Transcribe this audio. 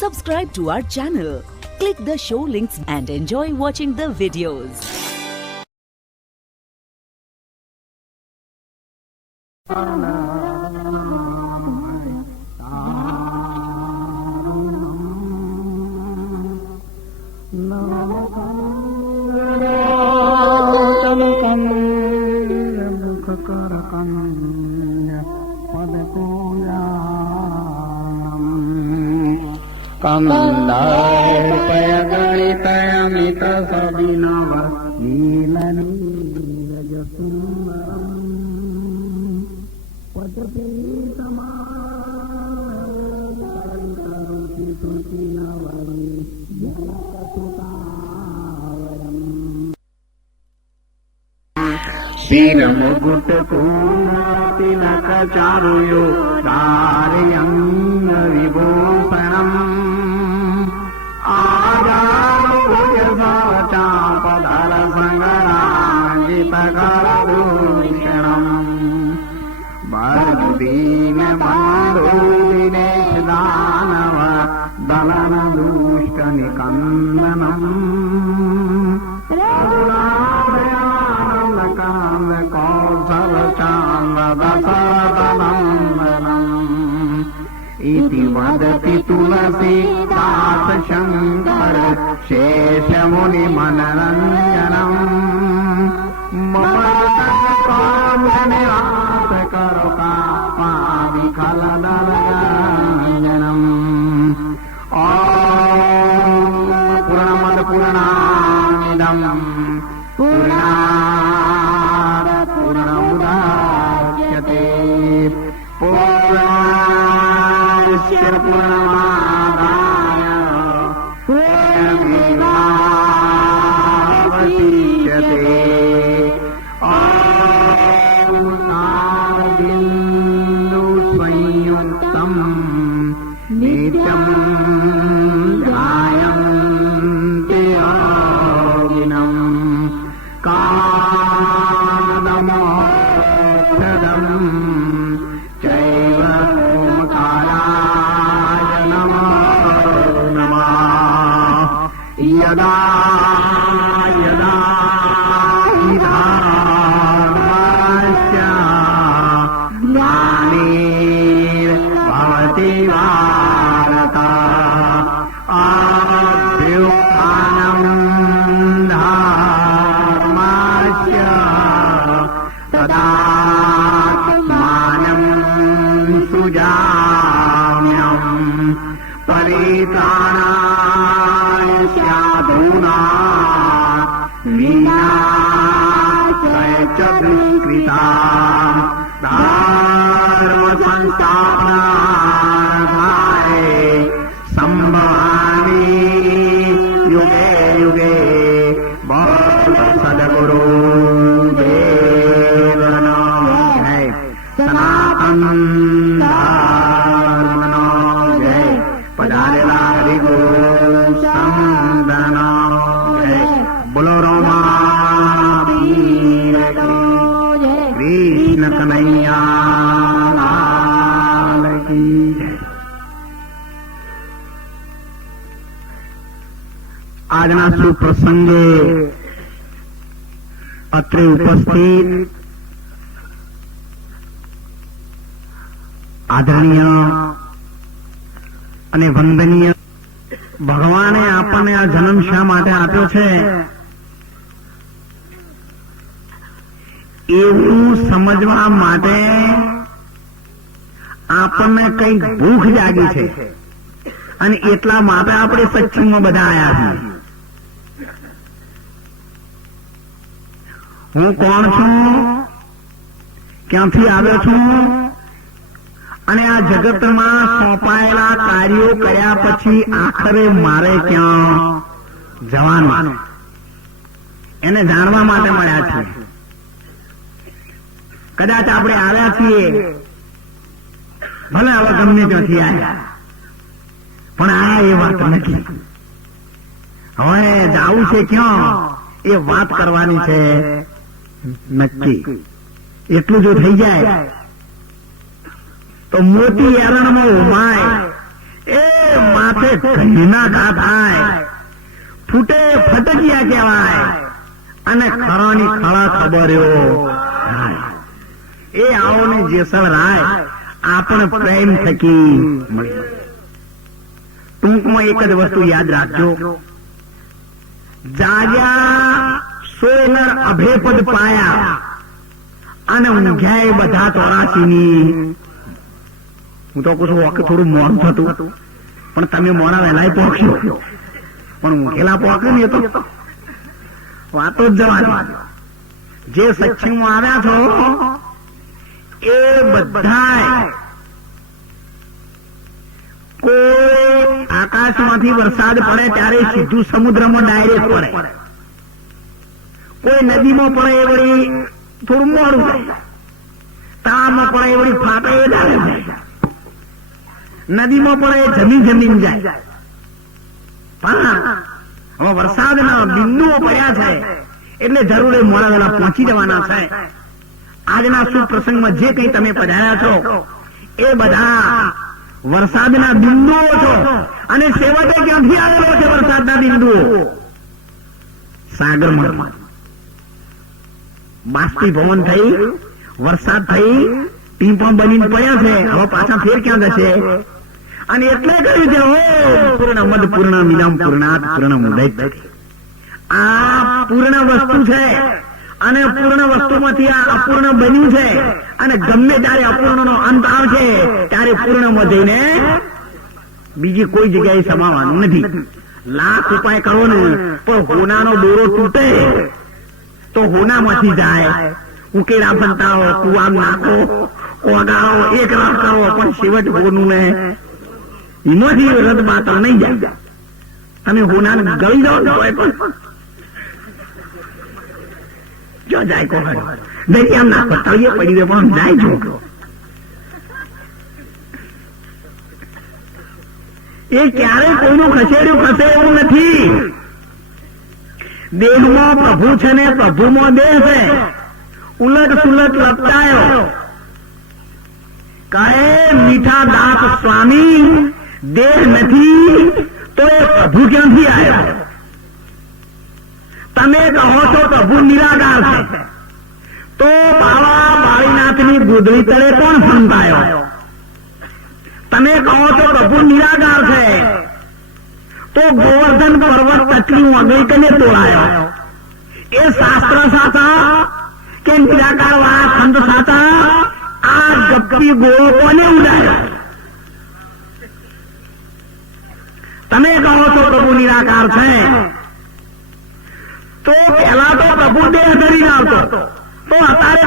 Subscribe to our channel, click the show links and enjoy watching the videos. કંદાય ગણિતયમિત સવિનવ નીલનીરજ Sundaram પટપી శ్రీరముగుట తిలక చారుయో కార్యంగ విభూషణం ఆజానుజసాచాపదర సంగరాజిత కరదూషణం బర్దీన బంధో దినేశ దానవ దళన దూష్ట నికందనం కౌసల చాంద దశరథనందనం इति वदति तुलसीदास शंकर शेषमुनि मनरंजनम मम कामनिवास करो कापाविकल दलगंजनम ओम पूर्णमद पूर्णामिदं पूर्णात् पूर्णमुदच्यते पूर्णमादाय पूर्णमेवावशिष्यते ॐ बिन्दु संयुक्तं नित्यं ध्यायन्ते योगिनं कामदमोक्षदं चैव यदा यदा धर्मस्य ग्लानिर्भवति भारत अभ्युत्थानं धर्मस्य तदात्मानं सृजाम्यहं परित्राणाय साधूना विनाशाय च दुष्कृता धर्म संस्थापनार्थाय संभवामि युगे युगे सद्गुरु देव नमो जय सनातन धर्म नमो जय पधारेला हरिगुरु संदना जय बोलो रोमा कृष्ण कन्हैया लाल की जय। આજના સુપ્રસંગે અત્રે ઉપસ્થિત આદરણીય અને વંદનીય ભગવાને આપણને આ જન્મ શા માટે આપ્યો છે એવું સમજવા માટે આપણને કઈક ભૂખ જાગી છે અને એટલા માટે આપણે સત્સંગમાં બધા આવ્યા છીએ. હું કોણ છું, ક્યાંથી આવ્યો છું અને આ જગતમાં સોંપાયેલા કાર્યો કર્યા પછી આખરે મારે ક્યાં જવાનું એને જાણવા માટે મળ્યા છે. કદાચ આપણે આવ્યા છીએ ભલે હવે ગમે ત્યાંથી આવ્યા પણ આ એ વાત નથી. હવે જાવું છે ક્યાં એ વાત કરવાની છે નક્કી. એટલું જો થઈ જાય તો મોટી એરણમાં ઉમાય એ માથે ઘીના ઘા થાય, ફૂટે ફટકિયા કહેવાય, અને ખરાની ખરા ખબર્યો એ આવો ને જેસલ રાય આપણે પ્રેમ થકી મળી. ટૂંકમાં એક જ વસ્તુ યાદ રાખજો, જાગ્યા સોયનર અભેપદ પાયા અને ઊંઘ્યા બધા 84ની. હું તો કહું છું થોડું મોડું થતું, પણ તમે મોડા વહેલા પહોંચ્યો, પણ ઊંઘેલા પહોંચ્યું ને એ તો વાતો જ જવાની. જે સત્સંગમાં આવ્યા છો એ બધા કોઈ આકાશમાંથી વરસાદ પડે ત્યારે સીધું સમુદ્રમાં ડાયરેક્ટ પડે, કોઈ નદીમાં પડે એ વળી થોડું મોડું થાય, તાળામાં પડે એ વળી ફાટે એ ડાળે જાય, નદીમાં પડે એ જમીન જાય. પણ હવે વરસાદના બિંદુઓ પડ્યા છે એટલે જરૂર એ મોડા વહેલા પહોંચી જવાના છે. આજના શુભ પ્રસંગમાં જે કંઈ તમે પધાર્યા છો એ બધા વરસાદના બિંદુઓ છો, અને છેવટે ક્યાંથી આવેલો છે વરસાદના બિંદુઓ? સાગરમાં બાષ્પીભવન થઈ, વરસાદ થઈ, ટીમ્પા બનીને પડ્યા છે. હવે પાછા ફેર ક્યાં જશે? અને એટલે કહ્યું છે હો પૂર્ણ મદ પૂર્ણ મિલમ પૂર્ણાત પૂર્ણ મુદૈત. આ પૂર્ણ વસ્તુ છે, અને પૂર્ણ વસ્તુમાંથી આ અપૂર્ણ બન્યું છે, અને ગમે ત્યારે અપૂર્ણનો અંત આવશે ત્યારે પૂર્ણમાં જઈને બીજી કોઈ જગ્યાએ સમાવાનું નથી. લાખ ઉપાય કરો ને પણ હોનાનો દોરો તૂટે તો હોનામાંથી જાય. ઉકેલા ફંટાવો, કુવામ નાખો, ઓગાળો, એક રાત કરો, પણ છેવટ હોનું ને એમાંથી રદ બાતલ નહીં જાય. તમે હોનાને ગળી જાઓ તો પણ જો જાય કહો દરિયા નાખો, તળિયે પડી ગયો પણ જાય છો. એ ક્યારેય કોઈનું ખસેડ્યું ખસે એવું નથી. દેહમાં પ્રભુ છે ને પ્રભુમાં દેહ છે. ઉલટ સુલટ લપટાયો કહે મીઠા દાંત સ્વામી, દેહ નથી તો એ પ્રભુ ક્યાંથી આવ્યો? તમે કહો છો પ્રભુ નિરાકાર છે, તો બાવા બાળીનાથની ગુદરી તળે કોણ સંતાયો? તમે કહો છો પ્રભુ નિરાકાર છે, તો ગોવર્ધન પર્વત તકલી આગળ કને તોડાયો? એ શાસ્ત્ર સાચા કે નિરાકાર વાળા ખંડ સાચા? આ ગપ્પી ગોળો કોને ઉડાયો? તમે કહો છો પ્રભુ નિરાકાર છે, તો પેલા તો પ્રભુ દેહ ધરીને આવતો, તો અત્યારે